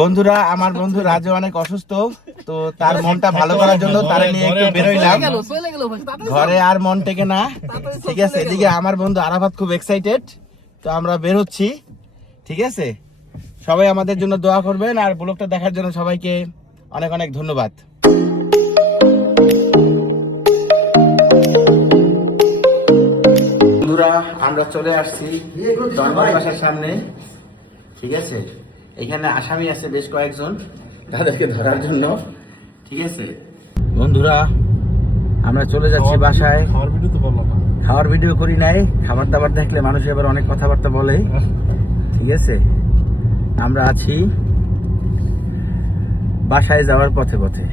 বন্ধুরা, আমার বন্ধু রাজু অনেক অসুস্থ, তো তার মনটা ভালো করার জন্য তারে নিয়ে একটু বেরোইলাম। ঘরে আর মন টেকে না, ঠিক আছে। এদিকে আমার বন্ধু আরাফাত খুব এক্সাইটেড, তো আমরা বেরোচ্ছি, ঠিক আছে। সবাই আমাদের জন্য দোয়া করবেন, আর ব্লগটা দেখার জন্য সবাইকে অনেক অনেক ধন্যবাদ। বন্ধুরা, আমরা চলে আসছি দরবার বাসার সামনে, ঠিক আছে। এখানে আসামি আছে বেশ কয়েকজন, তাদেরকে ধরার জন্য, ঠিক আছে। বন্ধুরা, আমরা চলে যাচ্ছি বাসায়। খাওয়ার ভিডিও করি নাই, খাবার দাবার দেখলে মানুষ এবার অনেক কথাবার্তা বলে, ঠিক আছে। আমরা আছি বাসায় যাওয়ার পথে পথে।